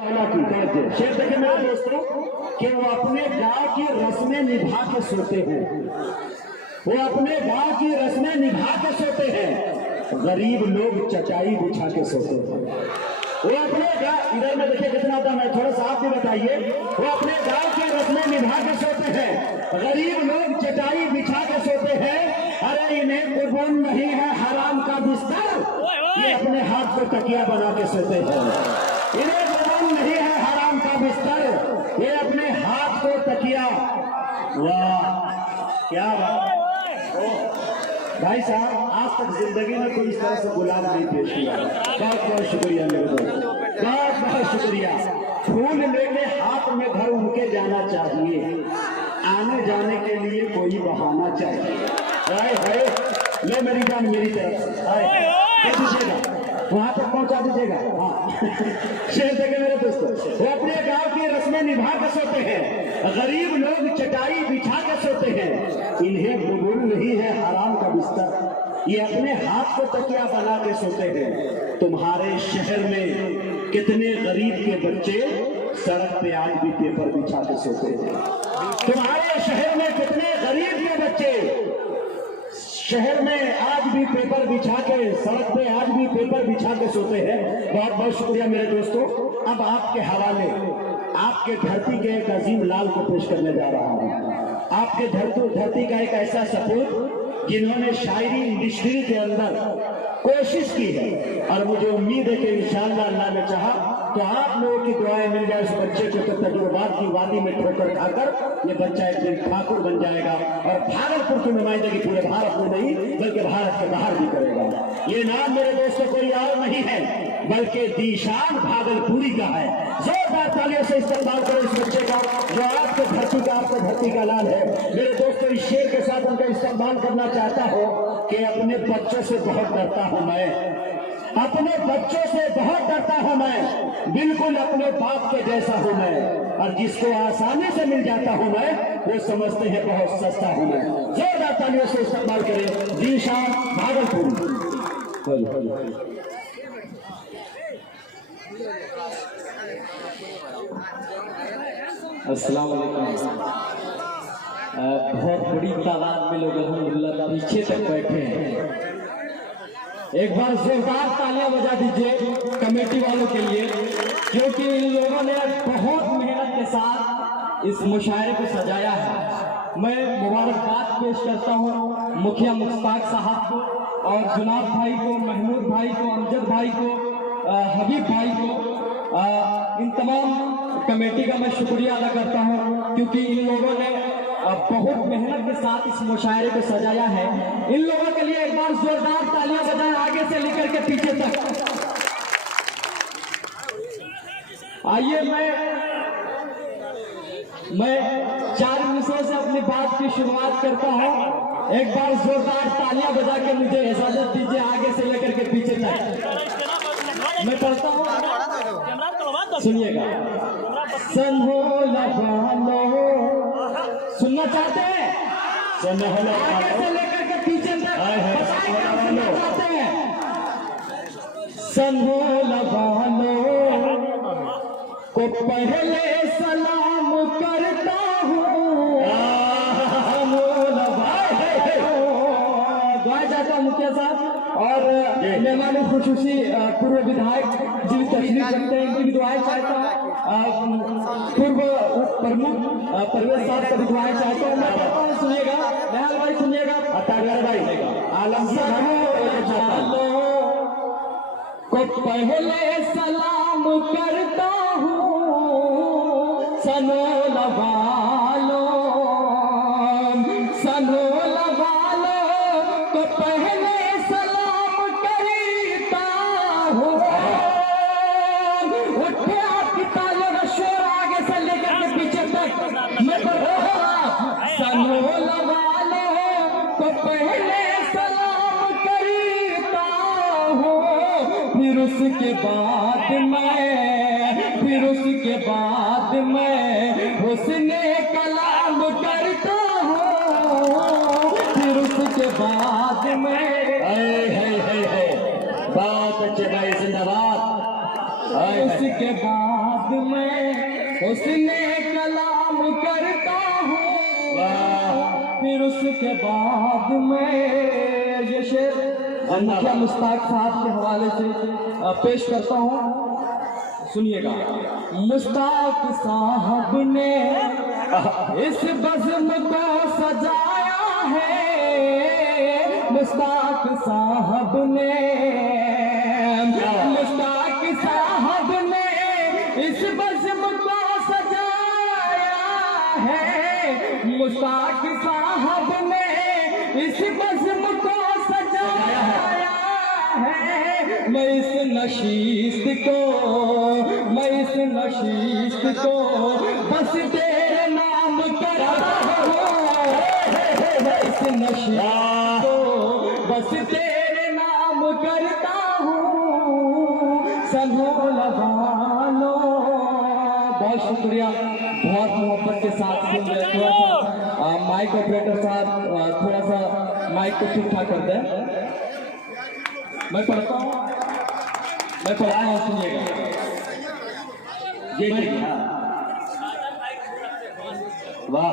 शेर देखिए मेरे दोस्तों कि वो अपने गांव की रस्में निभा के सोते हैं, वो अपने गांव की रस्में निभा के सोते हैं। गरीब लोग चटाई बिछा के सोते हैं। वो अपने गांव, इधर में देखिए कितना दम है, थोड़ा सा आप भी बताइए। वो अपने गांव की रस्में निभा के सोते हैं, गरीब लोग चटाई बिछा के सोते हैं। अरे इन्हें कुबून नहीं है हराम का बिस्तर, ये अपने हाथ को तकिया बना के सोते हैं। इन्हें कुबून नहीं है हराम का बिस्तर, ये अपने हाथ को तकिया। वाह क्या बात भाई साहब, आज तक जिंदगी में कोई इस तरह से गुलाब नहीं पेश किया। बहुत बहुत शुक्रिया मेरे दोस्त, बहुत बहुत शुक्रिया। फूल लेके हाथ में घर उनके जाना चाहिए, आने जाने के लिए कोई बहाना चाहिए। हाय हाय, ले मेरी जान मेरी तरफ से हाय दीजिएगा, वहां तक पहुंचा दीजिएगा। हाँ शेर देखे मेरे दोस्तों, वो अपने गांव की रस्में निभा के सोते हैं, गरीब लोग चटाई बिछा के सोते हैं। इन्हें कबूल नहीं है हराम का बिस्तर, ये अपने हाथ को तकिया बना के सोते हैं। तुम्हारे शहर में कितने गरीब के बच्चे सड़क पे आज भी पेपर बिछा के सोते हैं। तुम्हारे शहर में कितने गरीब के बच्चे शहर में आज भी पेपर बिछा के, सड़क पे आज भी पेपर बिछा के सोते हैं। बहुत बहुत शुक्रिया मेरे दोस्तों। अब आपके हवाले आपके धरती के एक अजीम लाल को पेश करने जा रहा हूँ। आपके धरती का एक ऐसा सपूत जिन्होंने शायरी इंडस्ट्री के अंदर कोशिश की है, और मुझे उम्मीद है कि इंशाअल्लाह अल्लाह ने चाहा तो आप लोगों की दुआएं मिल जाए उस बच्चे को, तो तजुर्बात की वादी में ठोकर खाकर ये बच्चा एक दिन ठाकुर बन जाएगा और भागलपुर की नुमाइंदगी पूरे भारत में नहीं बल्कि भारत के बाहर भी करेगा। ये नाम मेरे दोस्तों कोई और नहीं है बल्कि दीशान भागलपुरी का है। जोरदार तालियों से इस्तेमाल करो इस बच्चे का जो आपके धरती का लाल है। मेरे दोस्तों इस शेर के साथ उनका इस्तेमाल करना चाहता हो कि अपने बच्चों से बहुत डरता हूं मैं, अपने बच्चों से बहुत डरता हूं मैं, बिल्कुल अपने बाप के जैसा हूं मैं, और जिसको आसानी से मिल जाता हूं मैं वो समझते हैं बहुत सस्ता हूं मैं। जोरदार तालियों से इस्तेमाल करें दीशान भागलपुर। अस्सलाम वालेकुम। बहुत बड़ी तादाद में लोग अल्हम्दुलिल्लाह पीछे तक बैठे हैं। एक बार जोरदार तालियां बजा दीजिए कमेटी वालों के लिए, क्योंकि इन लोगों ने बहुत मेहनत के साथ इस मुशायरे को सजाया है। मैं मुबारकबाद पेश करता हूँ मुखिया मुश्ताक साहब को और जुनाब भाई को, महमूद भाई को, अमजद भाई को, हबीब भाई को, इन तमाम कमेटी का मैं शुक्रिया अदा करता हूँ, क्योंकि इन लोगों ने बहुत मेहनत के साथ इस मुशायरे को सजाया है। इन लोगों के लिए एक बार जोरदार तालियां बजाएं आगे से लेकर के पीछे तक। आइए मैं 4 मिनटों से अपनी बात की शुरुआत करता हूँ। एक बार जोरदार तालियां बजा के मुझे इजाजत दीजिए आगे से लेकर के पीछे तक। मैं पढ़ता हूँ, सुनिएगा। सन्हो लगालो, सुनना चाहते हैं? आगे से लेकर के पीछे तक सुनना चाहते हैं? सन्हो लगालो को पहले सलाम करता हूँ, गाया जाता मुखिया साहब और मेहमान खुशूसी पूर्व विधायक जी तशरीफ रखते हैं, इनकी भी दुआएं चाहता हूँ। पूर्व प्रमुख परवेज साहब से भी दुआएं चाहता हूँ। मैं कहता हूँ सुनिएगा, दयाल भाई सुनिएगा, अतागर भाई आलमगीर को पहले सलाम करता हूँ, सनो लगा लो, सनो लगा लो को पहले सलाम करता हूँ। उठे आपकी तालियों का शोर आगे से लेकर के पीछे तक। मैं सनो लगा लो को पहले सलाम करता हूँ, फिर उसके बाद मैं हुस्ने कलाम करता हूँ, फिर उसके बाद मैं बात अच्छे भाई जिंदाबाद। उसके बाद बाद में उसने कलाम करता हूँ, फिर उसके बाद में ये शेर मुखिया मुश्ताक साहब के हवाले से पेश करता हूँ, सुनिएगा। मुश्ताक साहब ने इस बज़्म को सजाया है, मुश्ताक साहब ने, मुश्ताक साहब ने इस बज़्म को सजाया है, मुश्ताक साहब ने इस बज़्म को सजाया है। मैं इस नशीस्त को, मैं इस नशीस्त को बस तेरे नाम करता हूँ, मैं इस नशीस्त को बस तेरे नाम करता हूँ, सनो लगा लो। बहुत शुक्रिया, बहुत मोहब्बत के साथ सुन रहे। थोड़ा सा माइक ऑपरेटर साहब थोड़ा सा माइक को ठीक ठाक कर दें। मैं पढ़ता हूँ, सुनिएगा। वाह,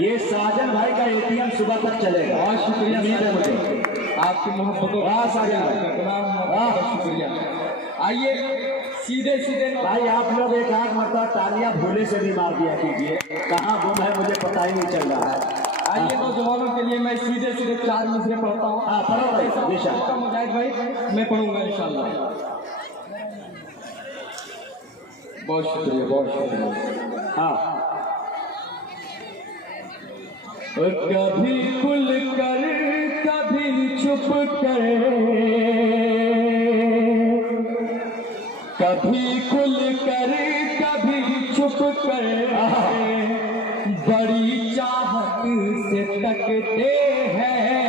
ये साजन भाई का एटीएम सुबह तक चलेगा। बहुत शुक्रिया, उम्मीद है मुझे आपकी मोहब्बतों। वाह साजन भाई, बहुत शुक्रिया। आइए सीधे सीधे भाई आप लोग एक आध मरतबा तालियां भोले से भी मार दिया कीजिए, कहाँ गुम है मुझे पता ही नहीं चल रहा है। आइए नौजवानों के लिए मैं सीधे सीधे 4 मिसरे पढ़ता हूँ। हाँ पढ़ो भाई, बेशक मुजाहिद भाई मैं पढ़ूंगा इंशाल्लाह। बहुत शुक्रिया, बहुत शुक्रिया। हाँ, कभी खुल कर कभी छुप कर, कभी खुल कर कभी छुप कर, बड़ी चाहत से तकते हैं।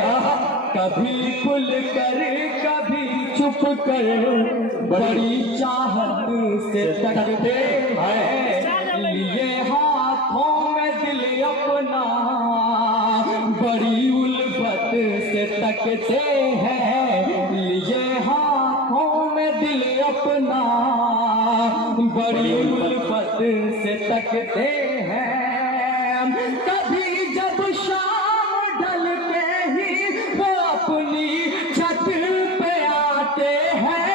कभी खुल कर कभी छुप कर, बड़ी चाहत से तकते हैं। लिए हाथों में दिल अपना, बड़ी उल्फत से तकते हैं। लिए हाथों में दिल अपना, बड़ी उल्फत से तकते हैं। कभी जब शाम ढलते ही वो अपनी छत पे आते हैं,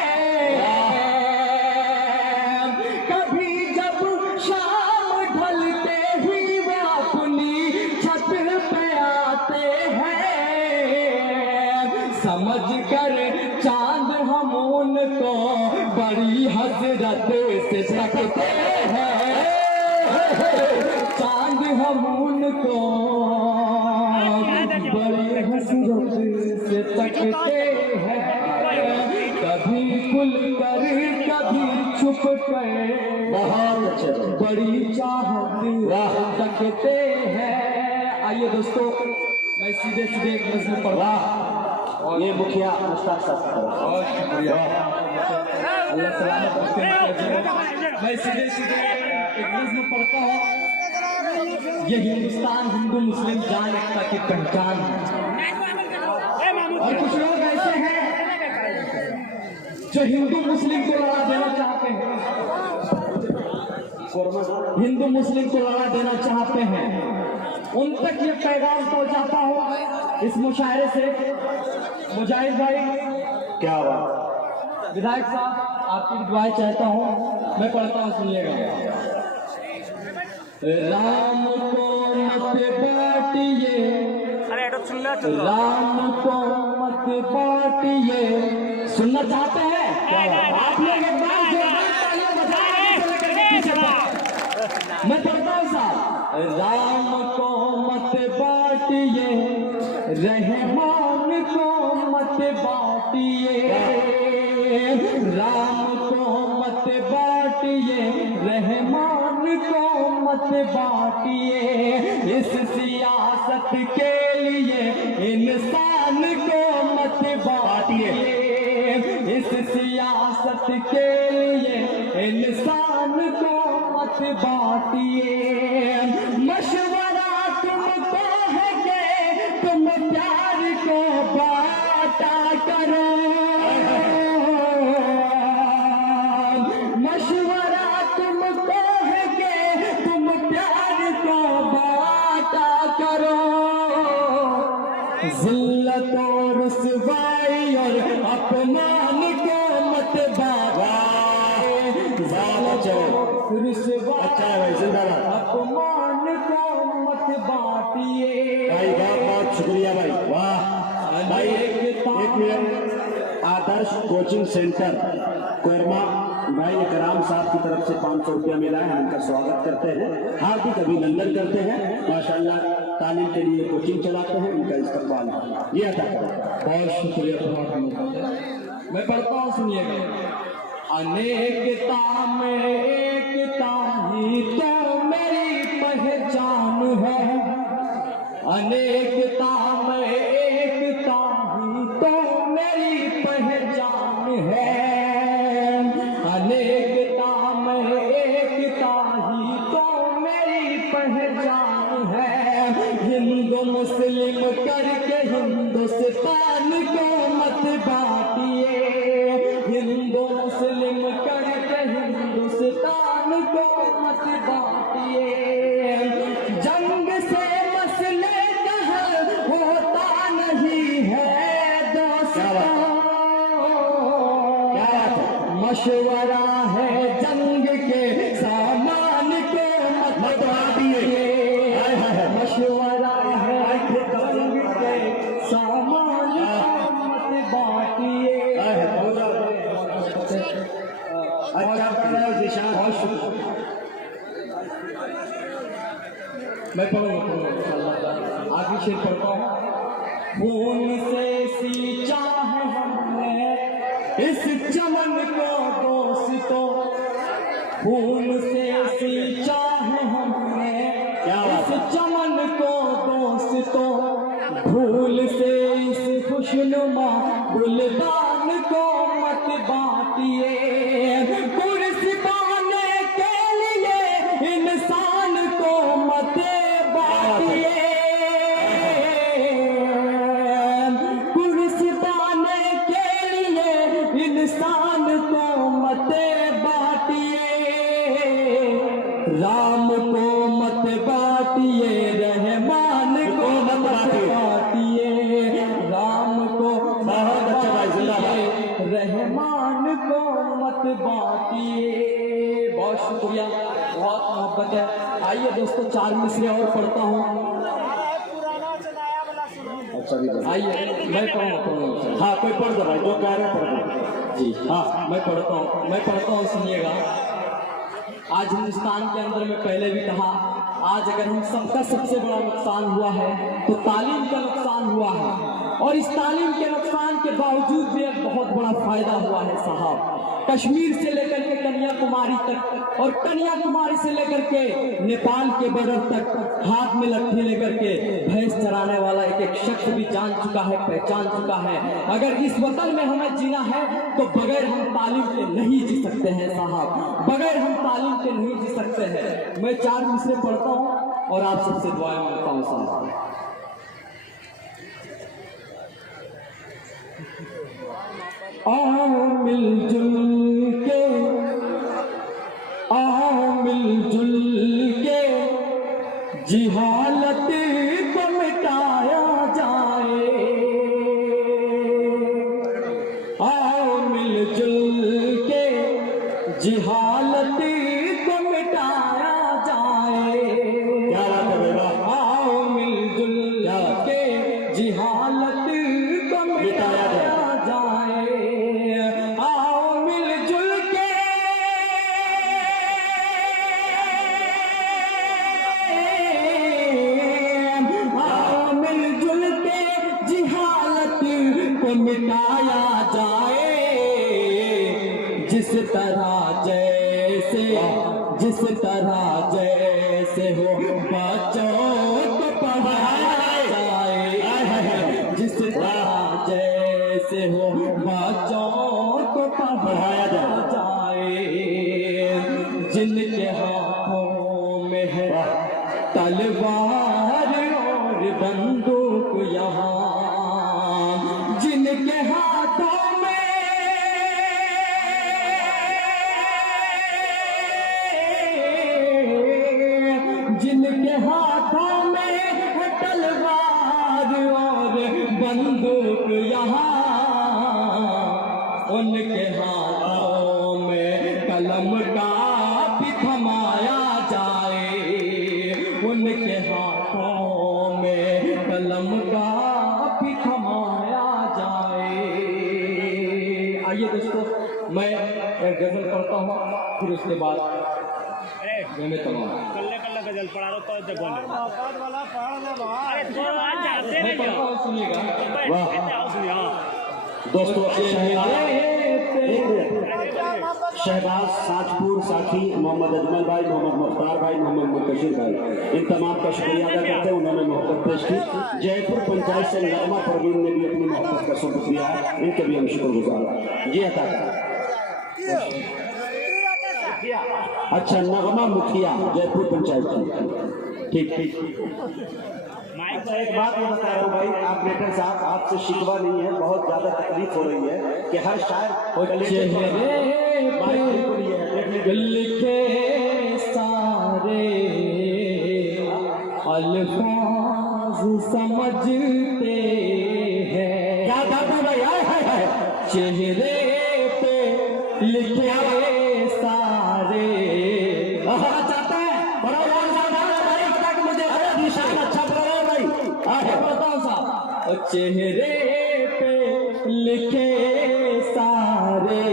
कभी जब शाम ढलते ही वो अपनी छत पे आते हैं। समझ कर चांद हम उनको बड़ी हसरत से तकते हैं, चांद हम उनको बड़ी हसरत से तकते हैं। कभी खुल कर कभी छुप कर, बहुत अच्छे, बड़ी चाहत तकते हैं। आइए दोस्तों मैं सीधे सीधे एक नज़्म पढ़ा। और ये मुखिया मुश्ताक साहब, बहुत शुक्रिया, अल्लाह सलामत रखे। मैं सीधे सीधे एक नज़्म पढ़ता हूँ। ये हिंदुस्तान हिंदू मुस्लिम जान एकता की पहचान है। और कुछ लोग ऐसे हैं जो हिंदू मुस्लिम को लड़ा देना चाहते हैं, हिंदू मुस्लिम को लड़ा देना चाहते हैं। उन तक ये पैगाम पहुंचाता हूँ इस मुशायरे से। मुजाहिद भाई, क्या बात, विधायक साहब आपकी दुआएं चाहता हूँ, मैं पढ़ता हूँ, सुनिएगा। राम को मत बाटिए, राम को मत बाटिए। सुनना चाहते हैं आप लोग? एक बार जोरदार तालियां बजाएं। मैं पढ़ता हूँ साहब। राम को मत बाटिए, रहमान को मत बाटिए, राम को मत बाटिए, रहमान को मत बाटिए। इस सियासत के लिए इंसान को मत बाटिए, इस सियासत के लिए इंसान को मत बाटिए। मशवरा तुमको है कि तुम प्यार को बांटा करो, मशवरा अपमान को मत अच्छा है भाई, जिंदाबाद। अपमान को मत बांटिए। भाई बहुत बहुत शुक्रिया भाई, वाह भाई। एक मिनट, आदर्श कोचिंग सेंटर कोरमा भाई इकराम साहब की तरफ से 500 रुपया मिला है, हम उनका स्वागत करते हैं, हार्दिक अभिनंदन करते हैं। माशाल्लाह तालीम के लिए कोचिंग चलाते हैं, उनका इस्तेमाल ये अदा करें। बहुत शुक्रिया। मैं पढ़ता हूँ, सुनिएगा। अनेकता में एकता ही तो मेरी पहचान है। अनेकता में एकता ही तो मेरी पहचान है। अनेकता में एकता ही तो मेरी पहचान है। हिंदू मुस्लिम करके हिंदुस्तान को मत बांटिए। हिंदू मुस्लिम करके हिंदुस्तान को मत बांटिए। जंग से मसले का हल होता नहीं है दोस्तों। मशवरा है जंग के सामान को मत बांटिए। मशवरा है जंग के सामान को मत बांटिए। अच्छा कर रहे हो जिशान, बहुत शुक्रिया। मैं पढ़ूंगा, आगे शेर पढ़ता हूँ। खून से सींचा है हमने इस चमन को दोस्तों। खून से सींचा है हमने इस चमन को दोस्तों। भूल से इस खुशनुमा गुलदान को मत बांटिए। कुर्सी पाने के लिए इंसान को मत बांटिए। कुर्सी पाने के लिए इंसान को मत बांटिए। राम को मत बांटिए, रहमान को मत बांटिए। राम को बहुत अच्छा भाई, जिंदाबाद। रहमान को मत बांटिए। बहुत शुक्रिया, बहुत मोहब्बत है। आइए दोस्तों, 4 मिसरे और पढ़ता हूँ। अच्छा भी भाई। आइए मैं पढ़ूँ। हाँ कोई पढ़ दो भाई, जो कह रहे हैं पढ़ दो। जी हाँ, मैं पढ़ता हूँ, सुनिएगा। आज हिंदुस्तान के अंदर में पहले भी कहा, आज अगर हम सबका सबसे बड़ा नुकसान हुआ है तो तालीम का नुकसान हुआ है। और इस तालीम के नुकसान के बावजूद भी एक बहुत बड़ा फायदा हुआ है साहब। कश्मीर से लेकर के कन्याकुमारी तक और कन्याकुमारी से लेकर के नेपाल के बॉर्डर तक हाथ में लट्ठी लेकर के भैंस चराने वाला एक एक शख्स भी जान चुका है, पहचान चुका है। अगर इस वतन में हमें जीना है तो बगैर हम तालीम के नहीं जी सकते हैं साहब, बगैर हम तालीम के नहीं जी सकते हैं। मैं 4 मिसरे पढ़ता हूँ और आप सबसे दुआएं मांगता हूँ साहब। आओ मिलजुल के, आओ मिलजुल के जिहालत को मिटाया जाए। आओ मिलजुल के जिहालत को मिटाया जाए। क्या बात है बेटा, आओ मिलजुल के जिहालत को मिटाया जाए। आओ मिलजुल के, आओ मिलजुल के जिहालत को मिटाया जाए। जिस तरह जैसे हो बच्चों को पढ़ाया जाए। जिस तरह जैसे हो बच्चों को पढ़ाया जाए। जिनके हाथों में है तलवार और बंदूक यहाँ, जिनके हाथों में जिनके हाथों उनके हाथों में कलम का भी थमाया जाए, उनके हाथों में कलम का भी थमाया जाए। आइए दोस्तों, मैं एक गजल पढ़ता हूँ, फिर उसके बाद मैं तमाम गजल पढ़ा दो तो देखो मैं पढ़ता हूँ, सुनिएगा। दोस्तों शहबाज साजपुर साथी, मोहम्मद अजमल भाई, मोहम्मद मुख्तार भाई, मोहम्मद मुंतशिर भाई, इन तमाम का शुक्रिया अदा करते हैं। उन्होंने मोहब्बत पेश की। जयपुर पंचायत से नगमा परवीन ने भी अपनी मोहब्बत का सबूत दिया है, इनके भी हम शुक्रगुजार हैं। जी अता अच्छा, नगमा मुखिया जयपुर पंचायत की। ठीक। अच्छा, एक बात मैं बता रहा हूँ भाई, ऑपरेटर साहब, आपसे शिकवा नहीं है, बहुत ज्यादा तकलीफ हो रही है कि हर शायर लिखे सारे अल्फाज समझते हैं। क्या बात है भाई, हाय चेहरे पे लिखे सारे चाहता है मुझे अच्छा भाई बताओ साहब, चेहरे पे लिखे सारे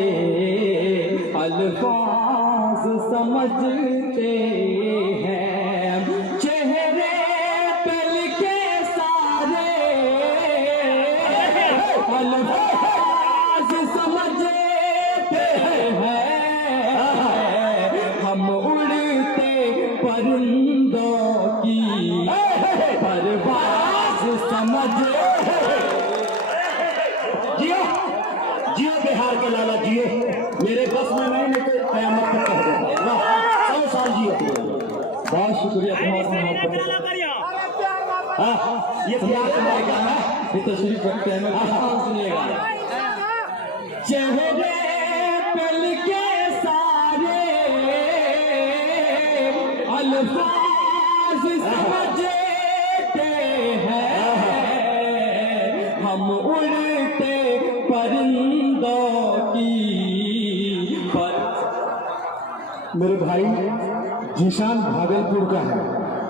अल्फाज समझते हैं, चेहरे पे लिखे सारे अल्फाज समझते हैं, हम उड़ते परिंदों की परवाज़ समझते। जियो बिहार के लाला जियो, मेरे बस में नहीं तो कयामत तक कह देगा 100 साल जियो। बहुत शुक्रिया तुम्हारा। ये प्यार का है, ये तशरीफ रखते हैं, मैं सुनिएगा। चेहरे पे लिखे सारे अल्फाज समझते हैं, हम उड़ते परिंदों की मेरे भाई जीशान भागलपुर का है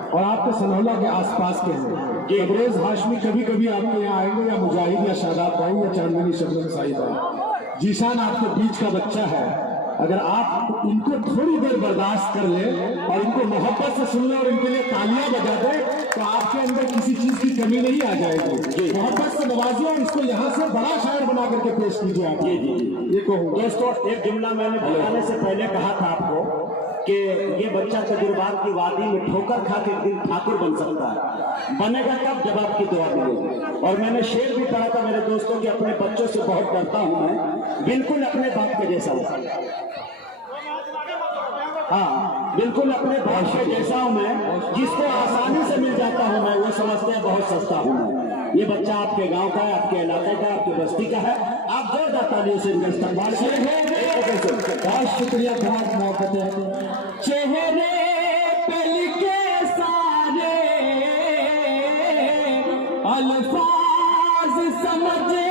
और आपके सनौला के आसपास के हैं। अबरेज हाशमी कभी कभी आपके यहाँ आएंगे, या मुजाहिद या शादाब भाई या चांदनी शबनम साहिबा। जीशान आपके बीच का बच्चा है, अगर आप इनको थोड़ी देर बर्दाश्त कर ले और इनको मोहब्बत से सुन ले और इनके लिए तालियां बजा दे तो आपके अंदर किसी चीज की कमी नहीं आ जाएगी। मोहब्बत से नवाजिए और इसको यहाँ से बड़ा शायर बना करके पेश कीजिए आप। ये कहूँ दोस्तों, एक जुमला मैंने बताने से पहले कहा था आपको कि ये बच्चा तजुर्बात की वादी में ठोकर खा के एक दिन ठाकुर बन सकता है। बनेगा तब जब आपकी दुआ मिलेगी। और मैंने शेर भी पढ़ा था मेरे दोस्तों कि अपने बच्चों से बहुत डरता हूं मैं, बिल्कुल अपने बाप के जैसा हूं। हाँ, बिल्कुल अपने बाप के जैसा हूं मैं, जिसको आसानी से मिल जाता हूं मैं, वो समझते हैं बहुत सस्ता हूं मैं। ये बच्चा आपके गांव का है, आपके इलाके का, आपकी बस्ती का है। आप जोरदार तालियों से इनका इस्तेमाल करें। बहुत शुक्रिया, बहुत मोहब्बत है। चेहरे पे लिखे सारे अल्फाज समझते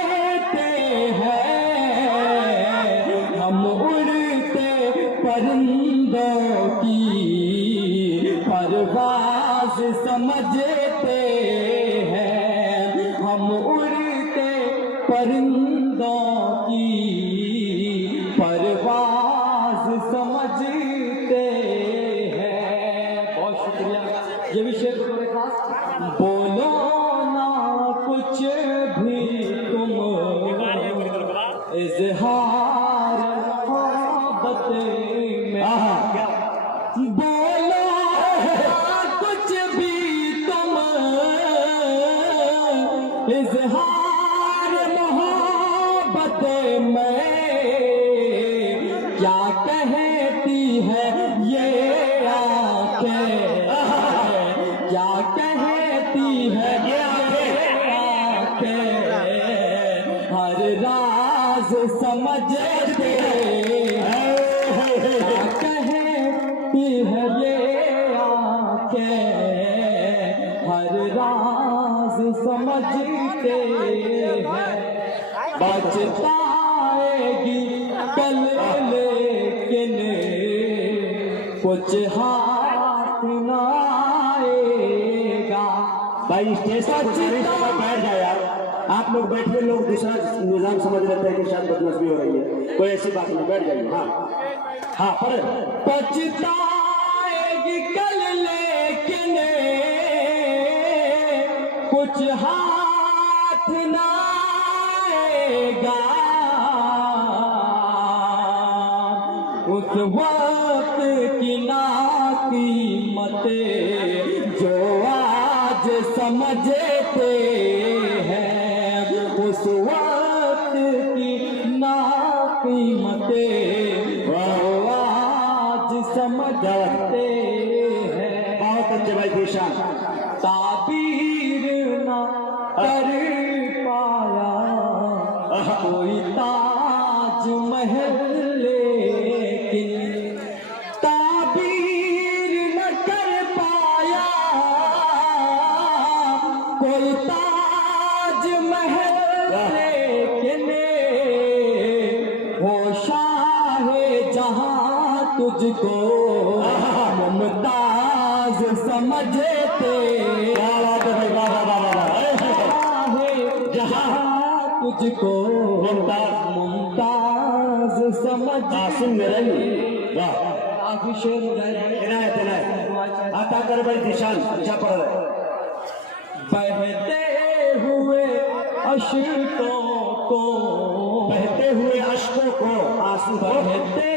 हैं, हम उड़ते परिंदों की परवाज़ समझते हैं, हम उड़ते परिंदों की परवाज़ समझते हैं। बहुत शुक्रिया। ये भी शेर बड़े खास। बोलो ना कुछ भी तुम इज़हार मोहब्बत में, बोलो कुछ भी तुम इज़हार मोहब्बत में, क्या कहती है ये आंखें, क्या कहती है ये आंखें, हर राज समझते हैं, क्या कहती है ये आंखें, हर राज समझते हैं, बचताएगी निकल लेकिन कुछ हाथ न आएगा। भाई स्टेज पर बैठ जाए यार, आप लोग बैठिए, लोग दूसरा निजाम समझ लेते हैं कि शायद बदमाशी हो रही है, कोई ऐसी बात नहीं, बैठ जाइए। हाँ हाँ, पर पछताएगी कल लेकिन कुछ हाथ न आएगा। उस वक्त की ना कीमतें जो आज समझते हैं, उस वक्त की ना कीमतें वो आज समझते हैं। बहुत अच्छे भाई निशान। ताबीर न कर पाया कोई ताज महल, लेकिन ताबीर न कर पाया कोई ताज महल, लेकिन हो शाहे जहां तुझको मुमताज समझते। जहां तुझको मुमताज समझ। सुन मेरे लिए वाह, आखिरी शेर इनायत इनायत आता कर भाई निशान, अच्छा पढ़ रहे। बहते हुए अश्कों को, बहते हुए अश्कों को, आंसू बहते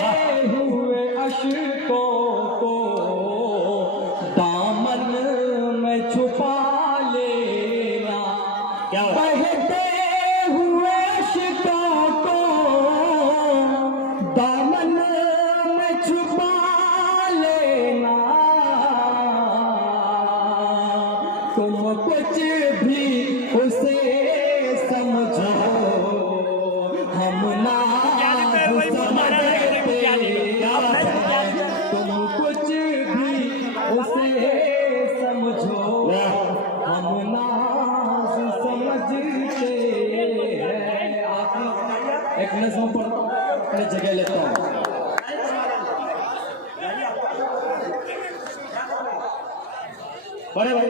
हुए अश्कों को दामन में छुपा लेना। क्या बहते हुए अश्कों को दामन में छुपा लेना। तुम कुछ भी उसे समझो, हम ना समझते। तुम कुछ भी उसे समझो, हम ना समझते हैं। एक नज़्म पढ़ता हूँ, अपनी जगह लेता हूँ। बड़े भाई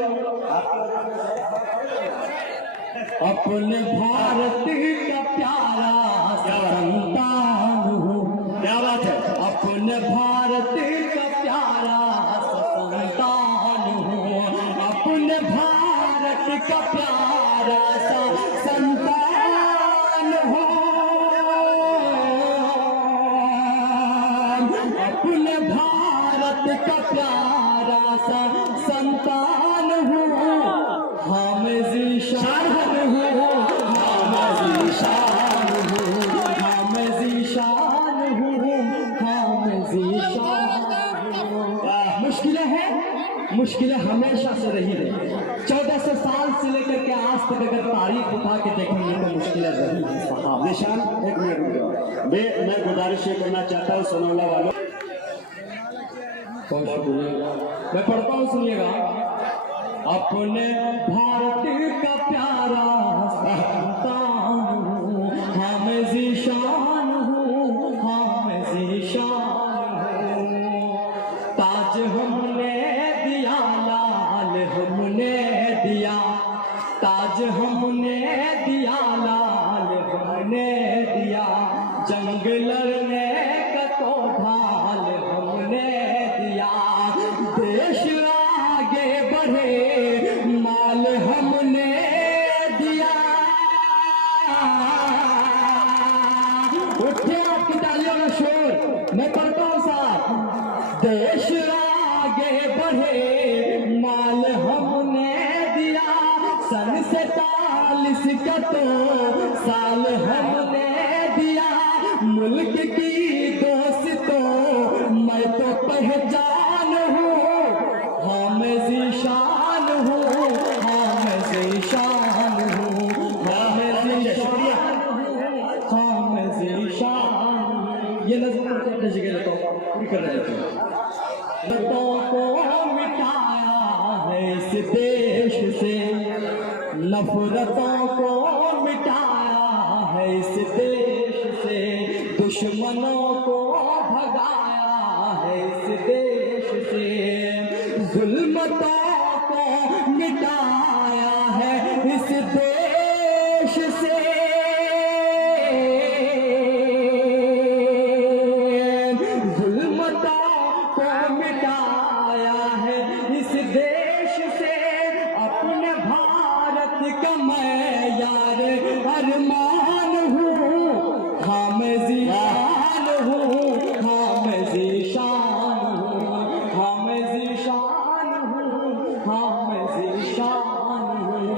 अपने भारत का प्यारा संतान हूँ। क्या बात है, अपने भारत का प्यारा संतान हूँ। अपने भारत का प्यारा संतान हूँ। अपने भारत का प्यारा संतान हूँ। हम ज़ीशान हूँ, हम ज़ीशान हूँ, हम ज़ीशान हूँ, हम ज़ीशान हूँ। मुश्किलें हैं, मुश्किलें हमेशा से रही है। 1400 साल से लेकर के आज तक अगर तारीख उठा के देखेंगे तो मुश्किलें रही हैं साहब। निशान एक मिनट रुक जाओ। मैं गुजारिश ये करना चाहता हूँ सोनौला वालों, बहुत शुक्रिया। मैं पढ़ता हूँ, सुनिएगा। अपने भारत का प्यारा संतान हूँ, हम ज़ीशान हूँ, हम ज़ीशान हूँ। ताज हमने दिया, लाल हमने दिया, ताज हमने दिया, लाल हमने दिया। जंग लड़ने का तो ढाल हमने दिया। देश आगे बढ़े माल हमने दिया। उठे आपकी तालियों का शोर, मैं पढ़ता हूँ साहब। देश आगे बढ़े माल हमने दिया। सन 47 का तो साल हमने दिया। मुल्क की दोस्तों मैं तो पहचान हूँ, हम ज़ीशान हूँ, हम ज़ीशान हूँ, हम ज़ीशान हूँ, हम ज़ीशान। ये नज़्म अपनी जगह लेता हूँ, पूरी कर रहे थे। नफरतों को मिटाया है इस देश से, नफरतों को मिटाया है इस देश से। दुश्मनों को भगाया है इस देश से, जुल्मतों को मिटाया है इस देश से, जुल्मतों को मिटाया है इस देश से। अपने भारत का मैं यार अरमान हूँ, हाँ मैं ज़ीशान हूँ, हाँ मैं ज़ीशान हूँ, हाँ मैं ज़ीशान हूँ, हाँ मैं ज़ीशान हूँ।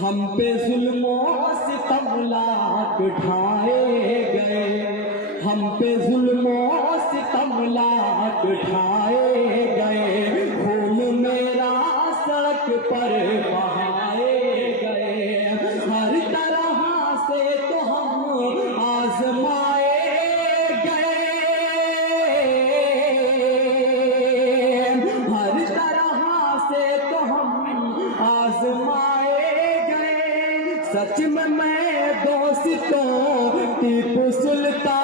हम पे जुल्मों से तमलाक ढाए गए, हम पे जुल्मों से तमलाक ढाए गए, खून मेरा सड़क पर बहाए गए। हर तरह से तो हम आजमाए गए, हर तरह से तो हम आजमाए गए। सच में मैं दोस्तों टीपू सुल्तान